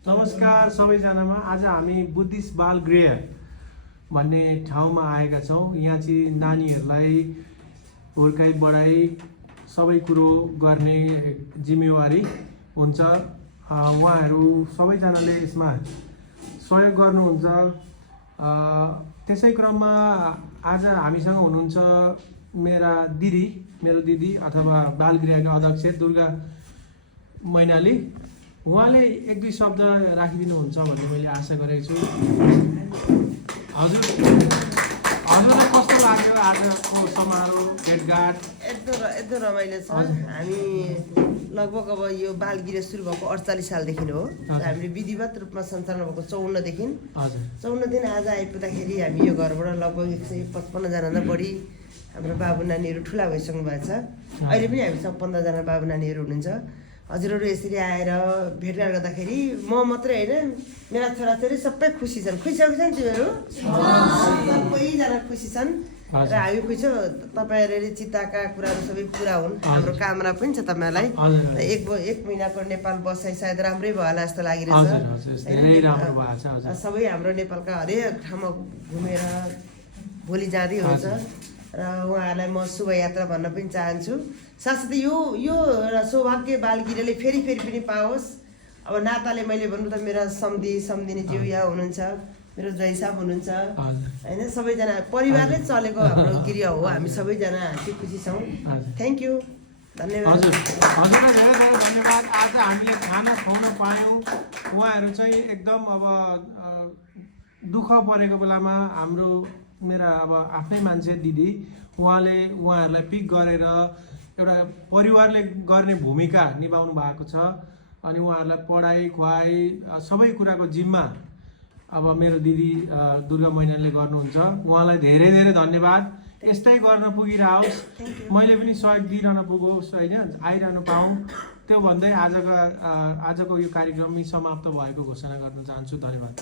नमस्कार सबैजनामा। आज हामी बुद्धिस्ट बाल गृह भन्ने ठाउँमा आएका छौँ। यहाँ चाहिँ नानीहरूलाई हुर्काई बढाई सबै कुरो गर्ने जिम्मेवारी हुन्छ। उहाँहरू सबैजनाले यसमा सहयोग गर्नुहुन्छ। त्यसै क्रममा आज हामीसँग हुनुहुन्छ मेरो दिदी अथवा बाल गृहका अध्यक्ष दुर्गा मैनाली। उहाँले एक दुई शब्द राखिदिनुहुन्छ भन्ने मैले आशा गरेको छु। हजुरलाई कस्तो लाग्यो आजको समारोह भेटघाट? एकदम रमाइलो छ। हामी लगभग अब यो बाल गृह सुरु भएको 48 सालदेखि हो। हामीले विधिवत रूपमा सञ्चालन भएको 54 देखि 54 दिन आज आइपुग्दाखेरि हामी यो घरबाट लगभग 155 जना बढी हाम्रो बाबु नानीहरू ठुला भइसक्नु भएको छ। अहिले पनि हामीसँग 15 जना बाबु नानीहरू हुनुहुन्छ। हजुरहरू यसरी आएर भेटघाट गर्दाखेरि म मात्रै होइन, मेरा छोराछोरी सबै खुसी छन्। खुसी छन् तिमीहरू? सबैजना खुसी छन् र हामी खुसी छौँ। तपाईँहरूले चिताका कुराहरू सबै पुरा हुन्। हाम्रो कामना पनि छ तपाईँलाई। एक महिनाको नेपाल बसाइ सायद राम्रै भयो होला जस्तो लागिरहेछ। सबै हाम्रो नेपालका हरेक ठाउँमा घुमेर भोलि जाँदै हुन्छ र उहाँहरूलाई म शुभयात्रा भन्न पनि चाहन्छु। साथसाथै यो एउटा सौभाग्य बाल गृहले फेरि पनि पाओस्। अब नाताले मैले भन्नु त मेरा सम्धिनीज्यू यहाँ हुनुहुन्छ, मेरो जय साहब हुनुहुन्छ होइन। सबैजना परिवारले चलेको हाम्रो गृह हो। हामी सबैजना हाँसी खुसी छौँ। थ्याङ्क यू, धन्यवाद। हजुरलाई धेरै धेरै धन्यवाद। आज हामीले खाना खुवाउन पायौँ। उहाँहरू चाहिँ एकदम अब दुःख परेको बेलामा मेरा अब आफ्नै मान्छे दिदी उहाँहरूलाई पिक गरेर एउटा परिवारले गर्ने भूमिका निभाउनु भएको छ। अनि उहाँहरूलाई पढाइ खुवाई सबै कुराको जिम्मा अब मेरो दिदी दुर्गा मैनाले गर्नुहुन्छ। उहाँलाई धेरै धेरै धन्यवाद। यस्तै गर्न पुगिरहोस्, मैले पनि सहयोग दिइरहन पुगोस् होइन, आइरहनु पाऊँ। त्यो भन्दै आजको यो कार्यक्रम समाप्त भएको घोषणा गर्न चाहन्छु। धन्यवाद।